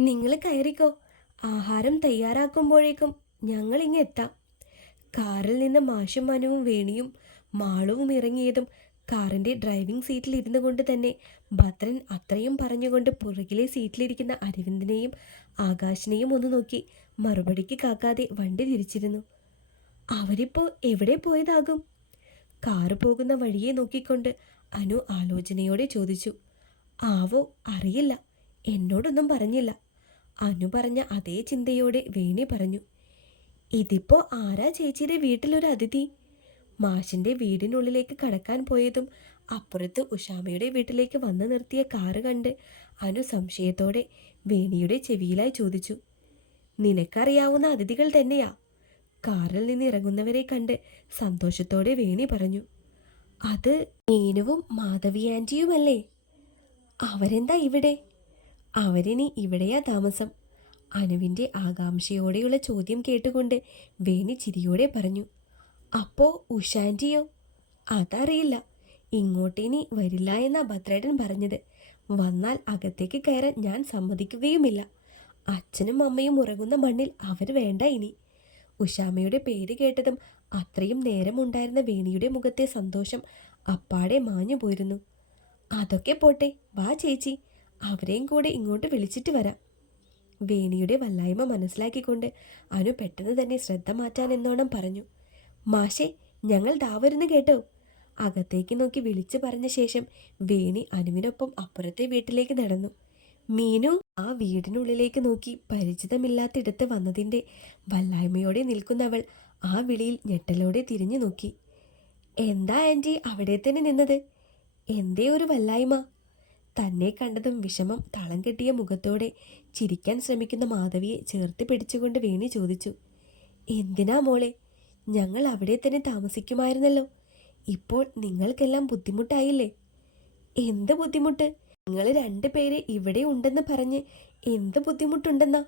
നിങ്ങൾ കയറിക്കോ. ആഹാരം തയ്യാറാക്കുമ്പോഴേക്കും ഞങ്ങൾ ഇങ്ങ് എത്താം. കാറിൽ നിന്ന് മാഷും മനുവും വേണിയും മാളവും ഇറങ്ങിയതും കാറിന്റെ ഡ്രൈവിംഗ് സീറ്റിൽ ഇരുന്നു കൊണ്ട് തന്നെ ഭദ്രൻ അത്രയും പറഞ്ഞുകൊണ്ട് പുറകിലെ സീറ്റിലിരിക്കുന്ന അരവിന്ദിനെയും ആകാശിനെയും ഒന്ന് നോക്കി മറുപടിക്ക് കാക്കാതെ വണ്ടി തിരിച്ചിരുന്നു. അവരിപ്പോൾ എവിടെ പോയതാകും? കാറ് പോകുന്ന വഴിയെ നോക്കിക്കൊണ്ട് അനു ആലോചനയോടെ ചോദിച്ചു. ആവോ അറിയില്ല. എന്നോടൊന്നും പറഞ്ഞില്ല. അനു പറഞ്ഞ അതേ ചിന്തയോടെ വേണി പറഞ്ഞു. ഇതിപ്പോ ആരാ ചേച്ചിയുടെ വീട്ടിലൊരു അതിഥി? മാഷിന്റെ വീടിനുള്ളിലേക്ക് കടക്കാൻ പോയതും അപ്പുറത്ത് ഉഷാമയുടെ വീട്ടിലേക്ക് വന്നു നിർത്തിയ കാറ് കണ്ട് അനു സംശയത്തോടെ വേണിയുടെ ചെവിയിലായി ചോദിച്ചു. നിനക്കറിയാവുന്ന അതിഥികൾ തന്നെയാ. കാറിൽ നിന്ന് ഇറങ്ങുന്നവരെ കണ്ട് സന്തോഷത്തോടെ വേണി പറഞ്ഞു. അത് നീനുവും മാധവി ആന്റിയുമല്ലേ? അവരെന്താ ഇവിടെ? അവരിനി ഇവിടെയാ താമസം. അനുവിന്റെ ആകാംക്ഷയോടെയുള്ള ചോദ്യം കേട്ടുകൊണ്ട് വേണി ചിരിയോടെ പറഞ്ഞു അപ്പോ ഉഷാന്റിയോ അതറിയില്ല. ഇങ്ങോട്ടിനി വരില്ല എന്നാ ഭദ്രേട്ടൻ പറഞ്ഞത്. വന്നാൽ അകത്തേക്ക് കയറാൻ ഞാൻ സമ്മതിക്കുകയുമില്ല. അച്ഛനും അമ്മയും ഉറങ്ങുന്ന മണ്ണിൽ അവർ വേണ്ട ഇനി. ഉഷാമയുടെ പേര് കേട്ടതും അത്രയും നേരമുണ്ടായിരുന്ന വേണിയുടെ മുഖത്തെ സന്തോഷം അപ്പാടെ മാഞ്ഞു പോയിരുന്നു അതൊക്കെ പോട്ടെ വാ ചേച്ചി. അവരെയും കൂടെ ഇങ്ങോട്ട് വിളിച്ചിട്ട് വരാം. വേണിയുടെ വല്ലായ്മ മനസ്സിലാക്കിക്കൊണ്ട് അനു പെട്ടെന്ന് തന്നെ ശ്രദ്ധ മാറ്റാൻ എന്നോണം പറഞ്ഞു. മാഷെ ഞങ്ങൾ ദാവരുന്ന് കേട്ടോ. അകത്തേക്ക് നോക്കി വിളിച്ചു പറഞ്ഞ ശേഷം വേണി അനുവിനൊപ്പം അപ്പുറത്തെ വീട്ടിലേക്ക് നടന്നു. മീനു ആ വീടിനുള്ളിലേക്ക് നോക്കി പരിചിതമില്ലാത്തിടത്ത് വന്നതിന്റെ വല്ലായ്മയോടെ നിൽക്കുന്നവൾ ആ വിളിയിൽ ഞെട്ടലോടെ തിരിഞ്ഞു നോക്കി. എന്താ ആന്റി അവിടെ തന്നെ നിന്നത്? എന്തേ ഒരു വല്ലായ്മ? തന്നെ കണ്ടതും വിഷമം തളം കെട്ടിയ മുഖത്തോടെ ചിരിക്കാൻ ശ്രമിക്കുന്ന മാധവിയെ ചേർത്ത് പിടിച്ചുകൊണ്ട് വേണി ചോദിച്ചു എന്തിനാ മോളെ? ഞങ്ങൾ അവിടെ തന്നെ താമസിക്കുമായിരുന്നല്ലോ. ഇപ്പോൾ നിങ്ങൾക്കെല്ലാം ബുദ്ധിമുട്ടായില്ലേ? എന്ത് ബുദ്ധിമുട്ട്? നിങ്ങൾ രണ്ടുപേരെ ഇവിടെ ഉണ്ടെന്ന് പറഞ്ഞ് എന്ത് ബുദ്ധിമുട്ടുണ്ടെന്നാ?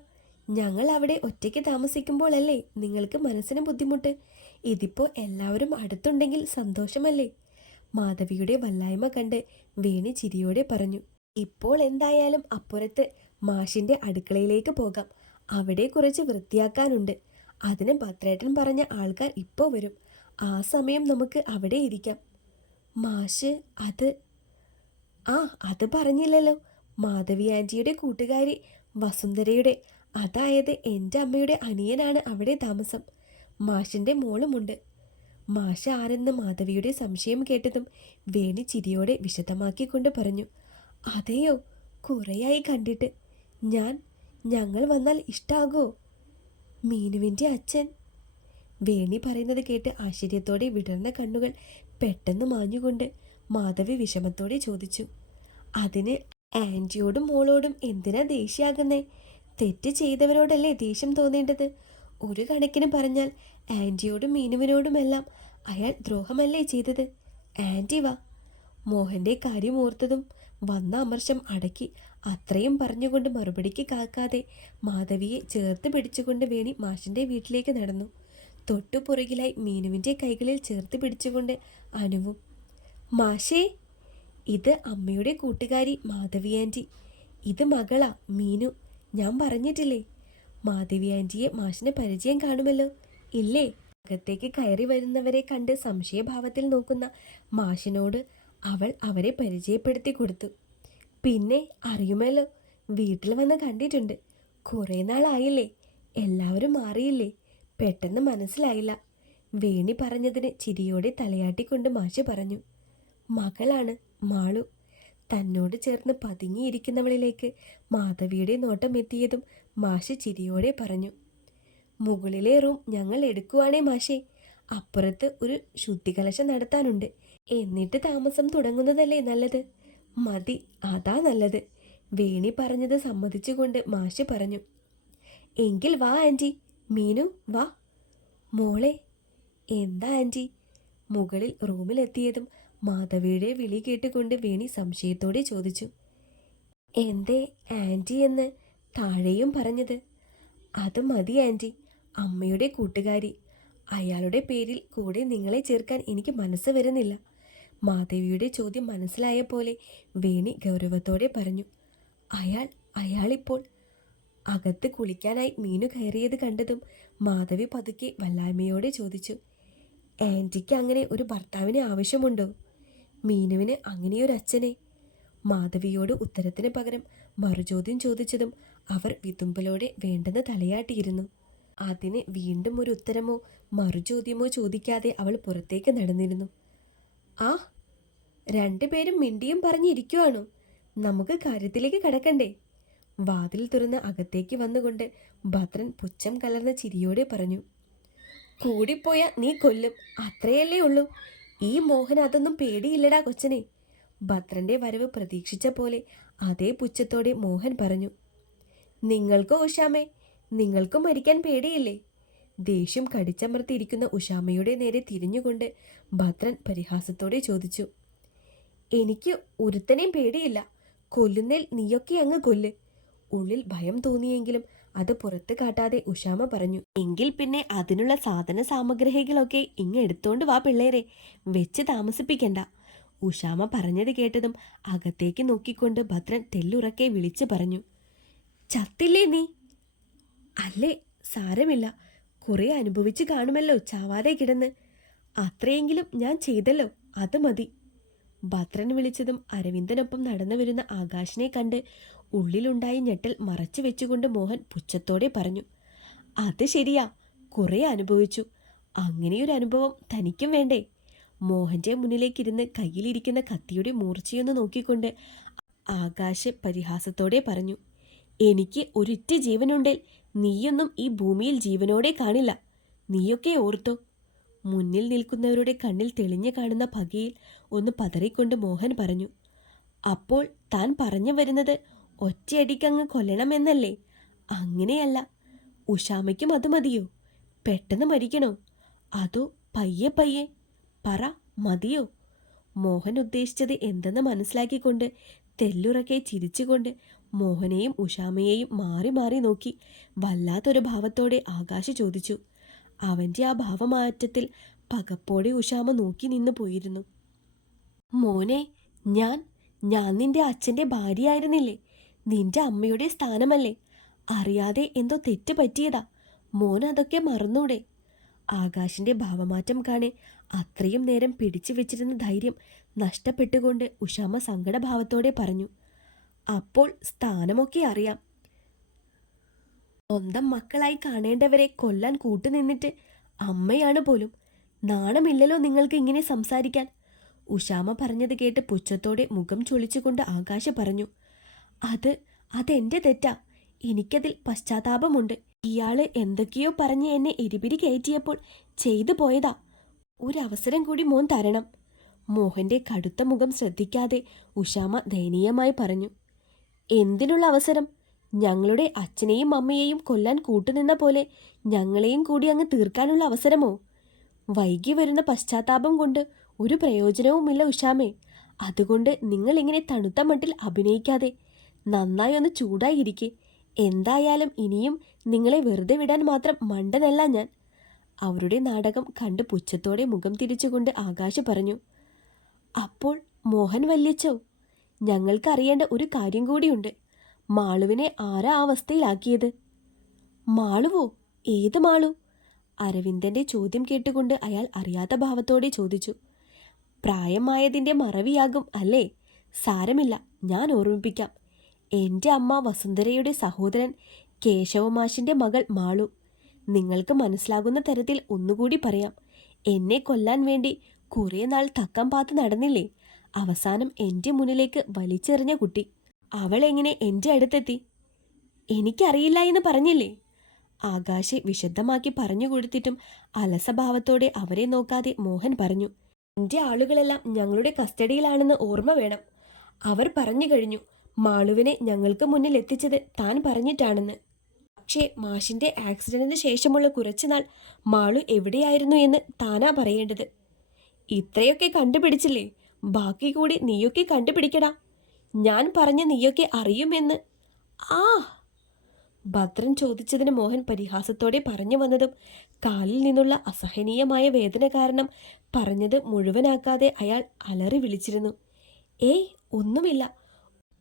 ഞങ്ങൾ അവിടെ ഒറ്റയ്ക്ക് താമസിക്കുമ്പോഴല്ലേ നിങ്ങൾക്ക് മനസ്സിന് ബുദ്ധിമുട്ട്? ഇതിപ്പോൾ എല്ലാവരും അടുത്തുണ്ടെങ്കിൽ സന്തോഷമല്ലേ? മാധവിയുടെ വല്ലായ്മ കണ്ട് വേണി ചിരിയോടെ പറഞ്ഞു ഇപ്പോൾ എന്തായാലും അപ്പുറത്ത് മാഷിന്റെ അടുക്കളയിലേക്ക് പോകാം. അവിടെ കുറച്ച് വൃത്തിയാക്കാനുണ്ട്. അതിന് ഭദ്രേട്ടൻ പറഞ്ഞ ആൾക്കാർ ഇപ്പോൾ വരും. ആ സമയം നമുക്ക് അവിടെ ഇരിക്കാം. മാഷ് അത് ആ അത് പറഞ്ഞില്ലല്ലോ. മാധവി ആന്റിയുടെ കൂട്ടുകാരി വസുന്ധരയുടെ അതായത് എന്റെ അമ്മയുടെ അനിയനാണ് അവിടെ താമസം. മാഷിന്റെ മോളുമുണ്ട്. മാഷ ആരെന്ന് മാധവിയുടെ സംശയം കേട്ടതും വേണി ചിരിയോടെ വിശദമാക്കിക്കൊണ്ട് പറഞ്ഞു അതെയോ? കുറേയായി കണ്ടിട്ട്. ഞാൻ ഞങ്ങൾ വന്നാൽ ഇഷ്ടാകോ? മീനുവിന്റെ അച്ഛൻ. വേണി പറയുന്നത് കേട്ട് ആശ്ചര്യത്തോടെ വിടർന്ന കണ്ണുകൾ പെട്ടെന്ന് മാഞ്ഞുകൊണ്ട് മാധവി വിഷമത്തോടെ ചോദിച്ചു അതിന് ആന്റിയോടും മോളോടും എന്തിനാ ദേഷ്യാകുന്നേ? തെറ്റ് ചെയ്തവരോടല്ലേ ദേഷ്യം തോന്നേണ്ടത്? ഒരു കണക്കിന് പറഞ്ഞാൽ ആന്റിയോടും മീനുവിനോടുമെല്ലാം അയാൾ ദ്രോഹമല്ലേ ചെയ്തത്? ആന്റി വാ. മോഹന്റെ കാര്യം ഓർത്തതും വന്ന അമർഷം അടക്കി അത്രയും പറഞ്ഞുകൊണ്ട് മറുപടിക്ക് കാക്കാതെ മാധവിയെ ചേർത്ത് പിടിച്ചുകൊണ്ട് വേണി മാഷിന്റെ വീട്ടിലേക്ക് നടന്നു. തൊട്ടു പുറകിലായി മീനുവിന്റെ കൈകളിൽ ചേർത്ത് പിടിച്ചുകൊണ്ട് അനുവും മാഷേ ഇത് അമ്മയുടെ കൂട്ടുകാരി മാധവി ആന്റി ഇത് മകളാ മീനു. ഞാൻ പറഞ്ഞിട്ടില്ലേ? മാധവി ആന്റിയെ മാഷിന് പരിചയം കാണുമല്ലോ. ഇല്ലേ? അകത്തേക്ക് കയറി വരുന്നവരെ കണ്ട് സംശയഭാവത്തിൽ നോക്കുന്ന മാഷിനോട് അവൾ അവരെ പരിചയപ്പെടുത്തി കൊടുത്തു. പിന്നെ അറിയുമല്ലോ വീട്ടിൽ വന്ന് കണ്ടിട്ടുണ്ട്. കുറേ നാളായില്ലേ എല്ലാവരും മാറിയില്ലേ? പെട്ടെന്ന് മനസ്സിലായില്ല. വേണി പറഞ്ഞതിന് ചിരിയോടെ തലയാട്ടിക്കൊണ്ട് മാഷ് പറഞ്ഞു മകളാണ് മാളു. തന്നോട് ചേർന്ന് പതുങ്ങിയിരിക്കുന്നവളിലേക്ക് മാധവിയുടെ നോട്ടം എത്തിയതും മാഷ് ചിരിയോടെ പറഞ്ഞു. മുകളിലെ റൂം ഞങ്ങൾ എടുക്കുവാണേ മാഷേ. അപ്പുറത്ത് ഒരു ശുദ്ധികലശം നടത്താനുണ്ട്. എന്നിട്ട് താമസം തുടങ്ങുന്നതല്ലേ നല്ലത്? മതി അതാ നല്ലത്. വേണി പറഞ്ഞത് സമ്മതിച്ചുകൊണ്ട് മാഷ് പറഞ്ഞു. എങ്കിൽ വാ ആന്റി മീനു വാ. മോളെ എന്താ ആന്റി മുകളിൽ റൂമിലെത്തിയതും മാധവിയുടെ വിളി കേട്ടുകൊണ്ട് വേണി സംശയത്തോടെ ചോദിച്ചു. എന്തേ ആന്റി എന്ന് താഴെയും പറഞ്ഞത്? അത് മതി ആന്റി അമ്മയുടെ കൂട്ടുകാരി. അയാളുടെ പേരിൽ കൂടെ നിങ്ങളെ ചേർക്കാൻ എനിക്ക് മനസ്സ് വരുന്നില്ല. മാധവിയുടെ ചോദ്യം മനസ്സിലായ പോലെ വേണി ഗൗരവത്തോടെ പറഞ്ഞു. അയാൾ അയാളിപ്പോൾ. അകത്ത് കുളിക്കാനായി മീനു കയറിയത് കണ്ടതും മാധവി പതുക്കെ വല്ലായ്മയോടെ ചോദിച്ചു ആന്റിക്ക് അങ്ങനെ ഒരു ഭർത്താവിനെ ആവശ്യമുണ്ടോ? മീനുവിന് അങ്ങനെയൊരു അച്ഛനെ? മാധവിയോട് ഉത്തരത്തിന് പകരം മറുചോദ്യം ചോദിച്ചതും അവർ വിതുമ്പലോടെ വേണ്ടെന്ന് തലയാട്ടിയിരുന്നു. അതിന് വീണ്ടും ഒരു ഉത്തരമോ മറുചോദ്യമോ ചോദിക്കാതെ അവൾ പുറത്തേക്ക് നടന്നിരുന്നു. ആ രണ്ടുപേരും മിണ്ടിയും പറഞ്ഞിരിക്കുവാണോ? നമുക്ക് കാര്യത്തിലേക്ക് കടക്കണ്ടേ? വാതിൽ തുറന്ന് അകത്തേക്ക് വന്നുകൊണ്ട് ഭദ്രൻ പുച്ഛം കലർന്ന ചിരിയോടെ പറഞ്ഞു കൂടിപ്പോയ നീ കൊല്ലും അത്രയല്ലേ ഉള്ളൂ. ഈ മോഹൻ അതൊന്നും പേടിയില്ലടാ കൊച്ചനെ. ഭദ്രന്റെ വരവ് പ്രതീക്ഷിച്ച പോലെ അതേ പുച്ഛത്തോടെ മോഹൻ പറഞ്ഞു നിങ്ങൾക്കോ ഉഷാമേ നിങ്ങൾക്കും മരിക്കാൻ പേടിയില്ലേ? ദേഷ്യം കടിച്ചമർത്തിയിരിക്കുന്ന ഉഷാമയുടെ നേരെ തിരിഞ്ഞുകൊണ്ട് ഭദ്രൻ പരിഹാസത്തോടെ ചോദിച്ചു എനിക്ക് ഒരുത്തനെയും പേടിയില്ല. കൊല്ലുന്നേൽ നീയൊക്കെ അങ്ങ് കൊല്ല്. ഉള്ളിൽ ഭയം തോന്നിയെങ്കിലും അത് പുറത്ത് കാട്ടാതെ ഉഷാമ പറഞ്ഞു എങ്കിൽ പിന്നെ അതിനുള്ള സാധന സാമഗ്രികളൊക്കെ ഇങ്ങ് എടുത്തോണ്ട് വാ പിള്ളേരെ. വെച്ച് താമസിപ്പിക്കണ്ട. ഉഷാമ പറഞ്ഞത് കേട്ടതും അകത്തേക്ക് നോക്കിക്കൊണ്ട് ഭദ്രൻ തെല്ലുറക്കെ വിളിച്ചു പറഞ്ഞു ചത്തില്ലേ നീ? അല്ലേ? സാരമില്ല. കുറെ അനുഭവിച്ച് കാണുമല്ലോ ചാവാതെ കിടന്ന്. അത്രയെങ്കിലും ഞാൻ ചെയ്തല്ലോ അത് മതി. ഭദ്രൻ വിളിച്ചതും അരവിന്ദനൊപ്പം നടന്നു വരുന്ന ആകാശിനെ കണ്ട് ഉള്ളിലുണ്ടായ ഞെട്ടൽ മറച്ചു വെച്ചുകൊണ്ട് മോഹൻ പുച്ഛത്തോടെ പറഞ്ഞു അത് ശരിയാ. കുറെ അനുഭവിച്ചു. അങ്ങനെയൊരു അനുഭവം തനിക്കും വേണ്ടേ? മോഹന്റെ മുന്നിലേക്കിരുന്ന് കയ്യിലിരിക്കുന്ന കത്തിയുടെ മൂർച്ചയൊന്ന് നോക്കിക്കൊണ്ട് ആകാശ് പരിഹാസത്തോടെ പറഞ്ഞു എനിക്ക് ഒരിറ്റ ജീവനുണ്ടേൽ നീയൊന്നും ഈ ഭൂമിയിൽ ജീവനോടെ കാണില്ല. നീയൊക്കെ ഓർത്തോ. മുന്നിൽ നിൽക്കുന്നവരുടെ കണ്ണിൽ തെളിഞ്ഞു കാണുന്ന പകയിൽ ഒന്ന് പതറിക്കൊണ്ട് മോഹൻ പറഞ്ഞു അപ്പോൾ താൻ പറഞ്ഞു വരുന്നത് ഒറ്റയടിക്കങ്ങ് കൊല്ലണമെന്നല്ലേ? അങ്ങനെയല്ല. ഉഷാമയ്ക്കും അത് മതിയോ? പെട്ടെന്ന് മരിക്കണോ? അതോ പയ്യെ പയ്യെ? പറ മതിയോ? മോഹൻ ഉദ്ദേശിച്ചത് എന്തെന്ന് മനസ്സിലാക്കിക്കൊണ്ട് തെല്ലുറക്കെ ചിരിച്ചുകൊണ്ട് മോഹനെയും ഉഷാമയെയും മാറി മാറി നോക്കി വല്ലാത്തൊരു ഭാവത്തോടെ ആകാശ് ചോദിച്ചു. അവന്റെ ആ ഭാവമാറ്റത്തിൽ പകപ്പോടെ ഉഷാമ നോക്കി നിന്ന് പോയിരുന്നു. മോനെ ഞാൻ ഞാൻ നിന്റെ അച്ഛന്റെ ഭാര്യയായിരുന്നില്ലേ? നിന്റെ അമ്മയുടെ സ്ഥാനമല്ലേ? അറിയാതെ എന്തോ തെറ്റ് പറ്റിയതാ. മോൻ അതൊക്കെ മറന്നൂടെ. ആകാശിന്റെ ഭാവമാറ്റം കാണെ അത്രയും നേരം പിടിച്ചു വെച്ചിരുന്ന ധൈര്യം നഷ്ടപ്പെട്ടുകൊണ്ട് ഉഷാമ സങ്കടഭാവത്തോടെ പറഞ്ഞു. അപ്പോൾ സ്ഥാനമൊക്കെ അറിയാം. സ്വന്തം മക്കളായി കാണേണ്ടവരെ കൊല്ലാൻ കൂട്ടുനിന്നിട്ട് അമ്മയാണ് പോലും. നാണമില്ലല്ലോ നിങ്ങൾക്ക് ഇങ്ങനെ സംസാരിക്കാൻ. ഉഷാമ പറഞ്ഞത് കേട്ട് പുച്ഛത്തോടെ മുഖം ചൊളിച്ചുകൊണ്ട് ആകാശ പറഞ്ഞു. അത് അതെന്റെ തെറ്റാ. എനിക്കതിൽ പശ്ചാത്താപമുണ്ട്. ഇയാൾ എന്തൊക്കെയോ പറഞ്ഞ് എന്നെ എരിപിരി കയറ്റിയപ്പോൾ ചെയ്തു പോയതാ. ഒരവസരം കൂടി മോൻ തരണം. മോഹന്റെ കടുത്ത മുഖം ശ്രദ്ധിക്കാതെ ഉഷാമ ദയനീയമായി പറഞ്ഞു. എന്തിനുള്ള അവസരം? ഞങ്ങളുടെ അച്ഛനെയും അമ്മയെയും കൊല്ലാൻ കൂട്ടുനിന്ന പോലെ ഞങ്ങളെയും കൂടി അങ്ങ് തീർക്കാനുള്ള അവസരമോ? വൈകി വരുന്ന പശ്ചാത്താപം കൊണ്ട് ഒരു പ്രയോജനവുമില്ല ഉഷാമേ. അതുകൊണ്ട് നിങ്ങൾ ഇങ്ങനെ തണുത്ത മട്ടിൽ അഭിനയിക്കാതെ നന്നായി ഒന്ന് ചൂടായിരിക്കെ എന്തായാലും ഇനിയും നിങ്ങളെ വെറുതെ വിടാൻ മാത്രം മണ്ടനല്ല ഞാൻ. അവരുടെ നാടകം കണ്ട് പുച്ഛത്തോടെ മുഖം തിരിച്ചുകൊണ്ട് ആകാശ് പറഞ്ഞു അപ്പോൾ മോഹൻ വല്യച്ചോ ഞങ്ങൾക്കറിയേണ്ട ഒരു കാര്യം കൂടിയുണ്ട്. മാളുവിനെ ആരാ അവസ്ഥയിലാക്കിയത്? മാളുവോ? ഏത് മാളു? അരവിന്ദന്റെ ചോദ്യം കേട്ടുകൊണ്ട് അയാൾ അറിയാത്ത ഭാവത്തോടെ ചോദിച്ചു. പ്രായമായതിന്റെ മറവിയാകും അല്ലേ? സാരമില്ല ഞാൻ ഓർമ്മിപ്പിക്കാം. എന്റെ അമ്മ വസുന്ധരയുടെ സഹോദരൻ കേശവമാഷിന്റെ മകൾ മാളു. നിങ്ങൾക്ക് മനസ്സിലാകുന്ന തരത്തിൽ ഒന്നുകൂടി പറയാം. എന്നെ കൊല്ലാൻ വേണ്ടി കുറേ നാൾ തക്കം പാത്ത് നടന്നില്ലേ? അവസാനം എന്റെ മുന്നിലേക്ക് വലിച്ചെറിഞ്ഞ കുട്ടി അവൾ എങ്ങനെ എന്റെ അടുത്തെത്തി? എനിക്കറിയില്ല എന്ന് പറഞ്ഞില്ലേ? ആകാശെ വിശദമാക്കി പറഞ്ഞു കൊടുത്തിട്ടും അലസഭാവത്തോടെ അവരെ നോക്കാതെ മോഹൻ പറഞ്ഞു എന്റെ ആളുകളെല്ലാം ഞങ്ങളുടെ കസ്റ്റഡിയിലാണെന്ന് ഓർമ്മ വേണം. അവർ പറഞ്ഞു കഴിഞ്ഞു മാളുവിനെ ഞങ്ങൾക്ക് മുന്നിൽ എത്തിച്ചത് താൻ പറഞ്ഞിട്ടാണെന്ന്. പക്ഷേ മാഷിന്റെ ആക്സിഡന്റിന് ശേഷമുള്ള കുറച്ചുനാൾ മാളു എവിടെയായിരുന്നു എന്ന് താനാ പറയേണ്ടത്? ഇത്രയൊക്കെ കണ്ടുപിടിച്ചില്ലേ? ബാക്കി കൂടി നീയൊക്കെ കണ്ടുപിടിക്കടാ. ഞാൻ പറഞ്ഞ നീയൊക്കെ അറിയുമെന്ന്. ആ. ഭദ്രൻ ചോദിച്ചതിന് മോഹൻ പരിഹാസത്തോടെ പറഞ്ഞു വന്നതും കാലിൽ നിന്നുള്ള അസഹനീയമായ വേദന കാരണം പറഞ്ഞത് മുഴുവനാക്കാതെ അയാൾ അലറി വിളിച്ചിരുന്നു. ഏയ് ഒന്നുമില്ല.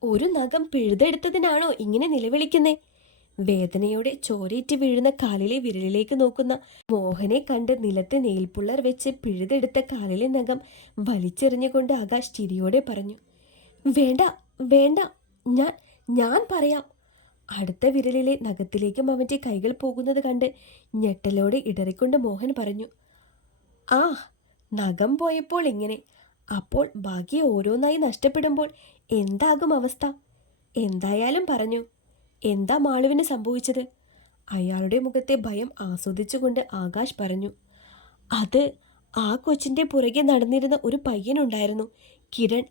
ഒരു നഖം പിഴുതെടുത്തതിനാണോ ഇങ്ങനെ നിലവിളിക്കുന്നേ? വേദനയോടെ ചോരേറ്റ് വീഴുന്ന കാലിലെ വിരലിലേക്ക് നോക്കുന്ന മോഹനെ കണ്ട് നിലത്തെ നെയിൽപ്പുള്ളർ വെച്ച് പിഴുതെടുത്ത കാലിലെ നഖം വലിച്ചെറിഞ്ഞുകൊണ്ട് ആകാശ് ചിരിയോടെ പറഞ്ഞു വേണ്ട വേണ്ട ഞാൻ ഞാൻ പറയാം. അടുത്ത വിരലിലെ നഖത്തിലേക്കും അവന്റെ കൈകൾ പോകുന്നത് കണ്ട് ഞെട്ടലോടെ ഇടറിക്കൊണ്ട് മോഹൻ പറഞ്ഞു ആ നഖം പോയപ്പോൾ ഇങ്ങനെ. അപ്പോൾ ബാക്കി ഓരോന്നായി നഷ്ടപ്പെടുമ്പോൾ എന്താകും അവസ്ഥ? എന്തായാലും പറഞ്ഞു എന്താ മാളുവിന് സംഭവിച്ചത്? അയാളുടെ മുഖത്തെ ഭയം ആസ്വദിച്ചുകൊണ്ട് ആകാശ് പറഞ്ഞു അത് ആ കൊച്ചിന്റെ പുറകെ നടന്നിരുന്ന ഒരു പയ്യനുണ്ടായിരുന്നു. കിരൺ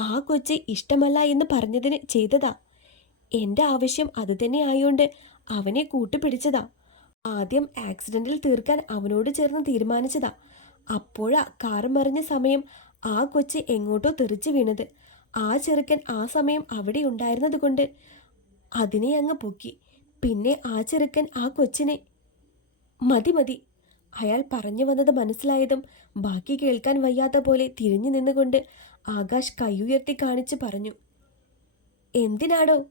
ആ കൊച്ച് ഇഷ്ടമല്ല എന്ന് പറഞ്ഞതിന് ചെയ്തതാ. എന്റെ ആവശ്യം അത് തന്നെ അവനെ കൂട്ടുപിടിച്ചതാ. ആദ്യം ആക്സിഡന്റിൽ തീർക്കാൻ അവനോട് ചേർന്ന് തീരുമാനിച്ചതാ. അപ്പോഴാ കാറ് മറിഞ്ഞ സമയം ആ കൊച്ച് എങ്ങോട്ടോ തെറിച്ച് വീണത്. ആ ചെറുക്കൻ ആ സമയം അവിടെ ഉണ്ടായിരുന്നത് കൊണ്ട് അതിനെ അങ്ങ് പൊക്കി. പിന്നെ ആ ചെറുക്കൻ ആ കൊച്ചിനെ. മതി മതി. അയാൾ പറഞ്ഞു വന്നത് മനസ്സിലായതും ബാക്കി കേൾക്കാൻ വയ്യാത്ത പോലെ തിരിഞ്ഞു നിന്നുകൊണ്ട് ആകാശ് കൈയുയർത്തി കാണിച്ച് പറഞ്ഞു എന്തിനാടോ?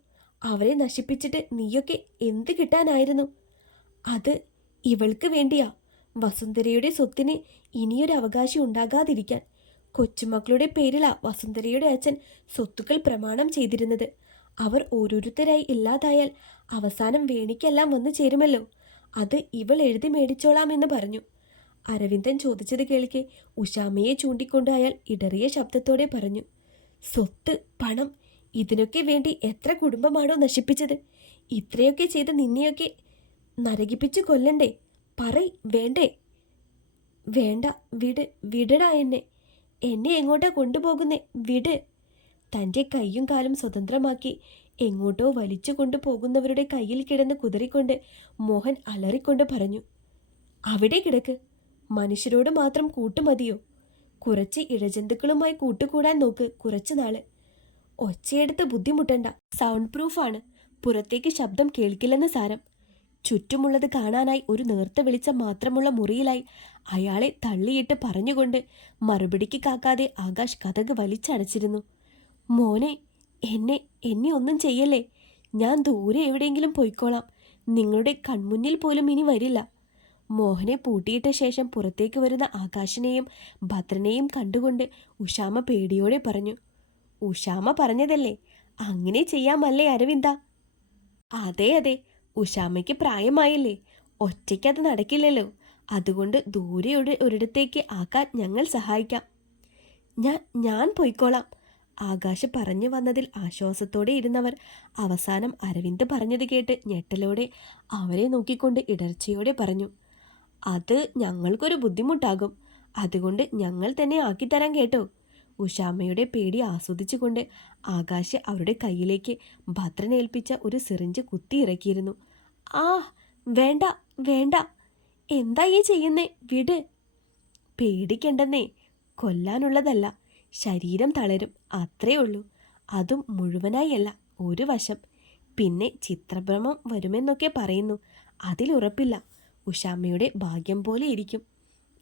അവരെ നശിപ്പിച്ചിട്ട് നീയൊക്കെ എന്ത് കിട്ടാനായിരുന്നു? അത് ഇവൾക്ക് വേണ്ടിയാ. വസുന്ധരയുടെ സ്വത്തിന് ഇനിയൊരു അവകാശം ഉണ്ടാകാതിരിക്കാൻ കൊച്ചുമക്കളുടെ പേരിലാ വസുന്ധരയുടെ അച്ഛൻ സ്വത്തുക്കൾ പ്രമാണം ചെയ്തിരുന്നത്. അവർ ഓരോരുത്തരായി ഇല്ലാതായാൽ അവസാനം വേണിക്കെല്ലാം വന്നു ചേരുമല്ലോ. അത് ഇവൾ എഴുതി മേടിച്ചോളാം എന്ന് പറഞ്ഞു. അരവിന്ദൻ ചോദിച്ചത് കേൾക്കെ ഉഷാമയെ ചൂണ്ടിക്കൊണ്ട് അയാൾ ഇടറിയ ശബ്ദത്തോടെ പറഞ്ഞു സ്വത്ത് പണം ഇതിനൊക്കെ വേണ്ടി എത്ര കുടുംബമാണോ നശിപ്പിച്ചത്? ഇത്രയൊക്കെ ചെയ്ത് നിന്നെയൊക്കെ നരകിപ്പിച്ച് കൊല്ലണ്ടേ? പറയ് വേണ്ടേ? വേണ്ട വിട് വിടടാ എന്നെ. എന്നെ എങ്ങോട്ടാ കൊണ്ടുപോകുന്നേ? വിട്. തന്റെ കൈയും കാലും സ്വതന്ത്രമാക്കി എങ്ങോട്ടോ വലിച്ചു കൊണ്ടുപോകുന്നവരുടെ കയ്യിൽ കിടന്ന് കുതറിക്കൊണ്ട് മോഹൻ അലറിക്കൊണ്ട് പറഞ്ഞു അവിടെ കിടക്ക്. മനുഷ്യരോട് മാത്രം കൂട്ടുമതിയോ? കുറച്ച് ഇഴജന്തുക്കളുമായി കൂട്ടുകൂടാൻ നോക്ക് കുറച്ചു നാൾ. ഒച്ചയെടുത്ത് ബുദ്ധിമുട്ടണ്ട. സൗണ്ട് പ്രൂഫാണ് പുറത്തേക്ക് ശബ്ദം കേൾക്കില്ലെന്ന് സാരം. ചുറ്റുമുള്ളത് കാണാനായി ഒരു നേർത്ത വെളിച്ചം മാത്രമുള്ള മുറിയിലായി അയാളെ തള്ളിയിട്ട് പറഞ്ഞുകൊണ്ട് മറുപടിക്ക് കാക്കാതെ ആകാശ് കഥക് വലിച്ചടച്ചിരുന്നു മോനെ എന്നെ എന്നെ ഒന്നും ചെയ്യല്ലേ? ഞാൻ ദൂരെ എവിടെയെങ്കിലും പോയിക്കോളാം. നിങ്ങളുടെ കൺമുന്നിൽ പോലും ഇനി വരില്ല. മോഹനെ പൂട്ടിയിട്ട ശേഷം പുറത്തേക്ക് വരുന്ന ആകാശിനെയും ഭദ്രനെയും കണ്ടുകൊണ്ട് ഉഷാമ പേടിയോടെ പറഞ്ഞു ഉഷാമ പറഞ്ഞതല്ലേ? അങ്ങനെ ചെയ്യാമല്ലേ അരവിന്ദ? അതെ അതെ. ഉഷാമയ്ക്ക് പ്രായമായില്ലേ. ഒറ്റയ്ക്കത് നടക്കില്ലല്ലോ. അതുകൊണ്ട് ദൂരെ ഒരു ഒരിടത്തേക്ക് ആക്കാൻ ഞങ്ങൾ സഹായിക്കാം. ഞാൻ ഞാൻ പോയിക്കോളാം. ആകാശ് പറഞ്ഞു വന്നതിൽ ആശ്വാസത്തോടെ ഇരുന്നവർ അവസാനം അരവിന്ദ് പറഞ്ഞത് കേട്ട് ഞെട്ടലോടെ അവരെ നോക്കിക്കൊണ്ട് ഇടർച്ചയോടെ പറഞ്ഞു അത് ഞങ്ങൾക്കൊരു ബുദ്ധിമുട്ടാകും. അതുകൊണ്ട് ഞങ്ങൾ തന്നെ ആക്കിത്തരാൻ കേട്ടോ. ഉഷാമ്മയുടെ പേടി ആസ്വദിച്ചുകൊണ്ട് ആകാശ് അവരുടെ കയ്യിലേക്ക് ഭദ്രനേൽപ്പിച്ച ഒരു സിറിഞ്ച് കുത്തിയിറക്കിയിരുന്നു ആ വേണ്ട വേണ്ട. എന്താ ഈ ചെയ്യുന്നേ? വിട്. പേടിക്കണ്ടെന്നേ. കൊല്ലാനുള്ളതല്ല. ശരീരം തളരും അത്രേ ഉള്ളൂ. അതും മുഴുവനായല്ല ഒരു വശം. പിന്നെ ചിത്രഭ്രമം വരുമെന്നൊക്കെ പറയുന്നു. അതിലുറപ്പില്ല ഉഷാമ്മയുടെ ഭാഗ്യം പോലെ ഇരിക്കും.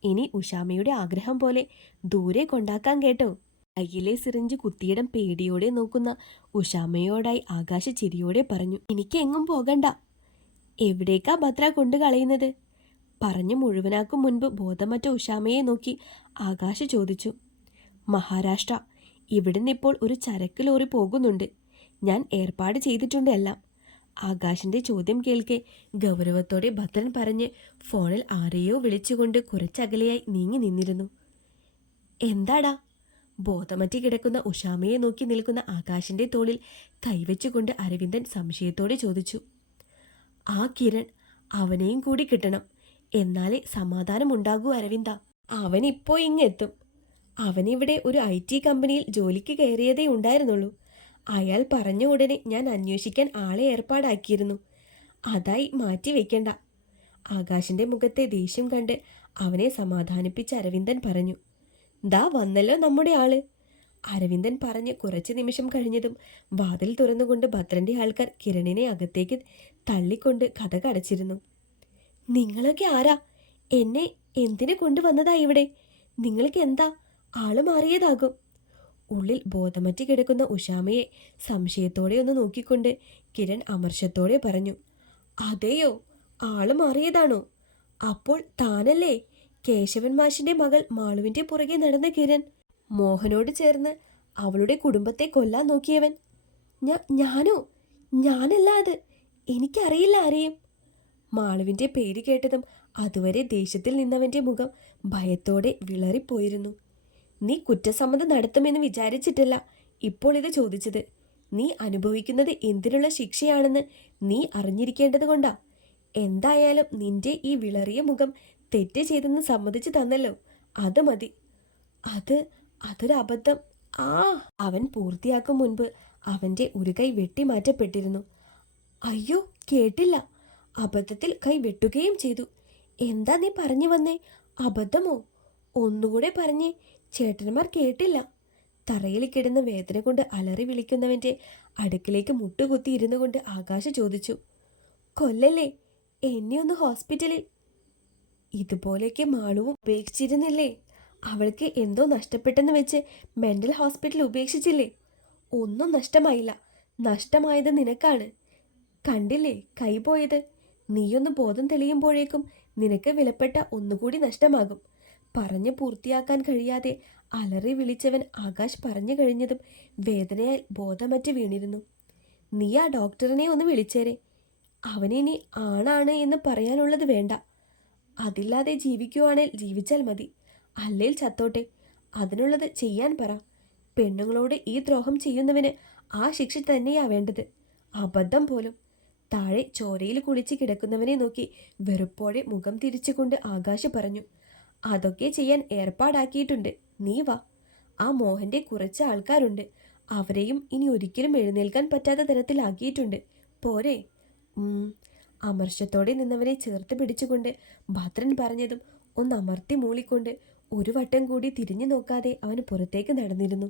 ഇനി ഉഷാമ്മയുടെ ആഗ്രഹം പോലെ ദൂരെ കൊണ്ടാക്കാൻ കേട്ടോ. കയ്യിലെ സിറിഞ്ച് കുത്തിയിടം പേടിയോടെ നോക്കുന്ന ഉഷാമ്മയോടായി ആകാശ ചിരിയോടെ പറഞ്ഞു എനിക്ക് എങ്ങും പോകണ്ട. എവിടേക്കാ ഭദ്ര കൊണ്ടു കളയുന്നത്? പറഞ്ഞു മുഴുവനാക്കും മുൻപ് ബോധമറ്റ ഉഷാമയെ നോക്കി ആകാശ ചോദിച്ചു മഹാരാഷ്ട്ര. ഇവിടുന്ന് ഇപ്പോൾ ഒരു ചരക്ക് ലോറി പോകുന്നുണ്ട്. ഞാൻ ഏർപ്പാട് ചെയ്തിട്ടുണ്ട് എല്ലാം. ആകാശിന്റെ ചോദ്യം കേൾക്കെ ഗൗരവത്തോടെ ഭദ്രൻ പറഞ്ഞ് ഫോണിൽ ആരെയോ വിളിച്ചുകൊണ്ട് കുറച്ചകലെയായി നീങ്ങി നിന്നിരുന്നു. എന്താടാ? ബോധമറ്റി കിടക്കുന്ന ഉഷാമയെ നോക്കി നിൽക്കുന്ന ആകാശിന്റെ തോളിൽ കൈവച്ചുകൊണ്ട് അരവിന്ദൻ സംശയത്തോടെ ചോദിച്ചു. ആ കിരൺ അവനെയും കൂടി കിട്ടണം. എന്നാലേ സമാധാനമുണ്ടാകൂ അരവിന്ദ. അവനിപ്പോ ഇങ്ങെത്തും. അവനിവിടെ ഒരു ഐ ടി കമ്പനിയിൽ ജോലിക്ക് കയറിയതേ ഉണ്ടായിരുന്നുള്ളൂ. അയാൾ പറഞ്ഞ ഉടനെ ഞാൻ അന്വേഷിക്കാൻ ആളെ ഏർപ്പാടാക്കിയിരുന്നു. അതായി മാറ്റി വെക്കണ്ട. ആകാശിന്റെ മുഖത്തെ ദേഷ്യം കണ്ട് അവനെ സമാധാനിപ്പിച്ച അരവിന്ദൻ പറഞ്ഞു ദാ വന്നല്ലോ നമ്മുടെ ആൾ. അരവിന്ദൻ പറഞ്ഞ് കുറച്ച് നിമിഷം കഴിഞ്ഞതും വാതിൽ തുറന്നുകൊണ്ട് ഭദ്രന്റെ ആൾക്കാർ കിരണിനെ അകത്തേക്ക് തള്ളിക്കൊണ്ട് കഥ കടച്ചിരുന്നു. നിങ്ങളൊക്കെ ആരാ? എന്നെ എന്തിനു കൊണ്ടുവന്നതാ ഇവിടെ? നിങ്ങൾക്ക് എന്താ ആൾ മാറിയതാകും. ഉള്ളിൽ ബോധമറ്റി കിടക്കുന്ന ഉഷാമയെ സംശയത്തോടെ ഒന്ന് നോക്കിക്കൊണ്ട് കിരൺ അമർഷത്തോടെ പറഞ്ഞു അതെയോ? ആൾ മാറിയതാണോ? അപ്പോൾ താനല്ലേ കേശവൻ മാഷിന്റെ മകൾ മാളുവിന്റെ പുറകെ നടന്ന കിരൺ? മോഹനോട് ചേർന്ന് അവളുടെ കുടുംബത്തെ കൊല്ലാൻ നോക്കിയവൻ. ഞാനോ? ഞാനല്ല അത്. എനിക്കറിയില്ല ആരെയും. മാളുവിന്റെ പേര് കേട്ടതും അതുവരെ ദേഷ്യത്തിൽ നിന്നവന്റെ മുഖം ഭയത്തോടെ വിളറിപ്പോയിരുന്നു. നീ കുറ്റസമ്മതം നടത്തുമെന്ന് വിചാരിച്ചിട്ടല്ല ഇപ്പോൾ ഇത് ചോദിച്ചത്. നീ അനുഭവിക്കുന്നത് എന്തിനുള്ള ശിക്ഷയാണെന്ന് നീ അറിഞ്ഞിരിക്കേണ്ടത് കൊണ്ടാ. എന്തായാലും നിന്റെ ഈ വിളറിയ മുഖം തെറ്റ് ചെയ്തെന്ന് സമ്മതിച്ചു തന്നല്ലോ. അത് മതി. അത് അതൊരു അബദ്ധം. ആ അവൻ പൂർത്തിയാക്കും മുൻപ് അവന്റെ ഒരു കൈ വെട്ടിമാറ്റപ്പെട്ടിരുന്നു അയ്യോ കേട്ടില്ല. അബദ്ധത്തിൽ കൈ വെട്ടുകയും ചെയ്തു. എന്താ നീ പറഞ്ഞു വന്നേ? അബദ്ധമോ? ഒന്നുകൂടെ പറഞ്ഞേ. ചേട്ടന്മാർ കേട്ടില്ല. തറയിൽ കിടന്ന് വേദന കൊണ്ട് അലറി വിളിക്കുന്നവന്റെ അടുക്കിലേക്ക് മുട്ടുകുത്തി ഇരുന്നു കൊണ്ട് ആകാശ ചോദിച്ചു കൊല്ലല്ലേ? എന്നെ ഒന്ന് ഹോസ്പിറ്റലിൽ. ഇതുപോലെയൊക്കെ മാളുവും ഉപേക്ഷിച്ചിരുന്നില്ലേ? അവൾക്ക് എന്തോ നഷ്ടപ്പെട്ടെന്ന് വെച്ച് മെന്റൽ ഹോസ്പിറ്റൽ ഉപേക്ഷിച്ചില്ലേ? ഒന്നും നഷ്ടമായില്ല. നഷ്ടമായത് നിനക്കാണ്. കണ്ടില്ലേ? കൈപോയത് നീയൊന്ന് ബോധം തെളിയുമ്പോഴേക്കും നിനക്ക് വിലപ്പെട്ട ഒന്നുകൂടി നഷ്ടമാകും. പറഞ്ഞു പൂർത്തിയാക്കാൻ കഴിയാതെ അലറി വിളിച്ചവൻ ആകാശ് പറഞ്ഞു കഴിഞ്ഞതും വേദനയാൽ ബോധമറ്റ് വീണിരുന്നു. നീ ആ ഡോക്ടറിനെ ഒന്ന് വിളിച്ചേരെ. അവനിനി ആണാണ് എന്ന് പറയാനുള്ളത് വേണ്ട. അതില്ലാതെ ജീവിക്കുവാണേൽ ജീവിച്ചാൽ മതി. അല്ലേൽ ചത്തോട്ടെ. അതിനുള്ളത് ചെയ്യാൻ പറ. പെണ്ണുങ്ങളോട് ഈ ദ്രോഹം ചെയ്യുന്നവന് ആ ശിക്ഷ തന്നെയാ വേണ്ടത്. അബദ്ധം പോലും. താഴെ ചോരയിൽ കുളിച്ച് കിടക്കുന്നവനെ നോക്കി വെറുപ്പോടെ മുഖം തിരിച്ചുകൊണ്ട് ആകാശ് പറഞ്ഞു. അതൊക്കെ ചെയ്യാൻ ഏർപ്പാടാക്കിയിട്ടുണ്ട്. നീ വാ. ആ മോഹന്റെ കുറച്ച് ആൾക്കാരുണ്ട്. അവരെയും ഇനി ഒരിക്കലും എഴുന്നേൽക്കാൻ പറ്റാത്ത തരത്തിലാക്കിയിട്ടുണ്ട്. പോരെ. അമർഷത്തോടെ നിന്നവരെ ചേർത്ത് പിടിച്ചുകൊണ്ട് ഭദ്രൻ പറഞ്ഞതും ഒന്ന് അമർത്തി മൂളിക്കൊണ്ട് ഒരു വട്ടം കൂടി തിരിഞ്ഞു നോക്കാതെ അവന് പുറത്തേക്ക് നടന്നിരുന്നു.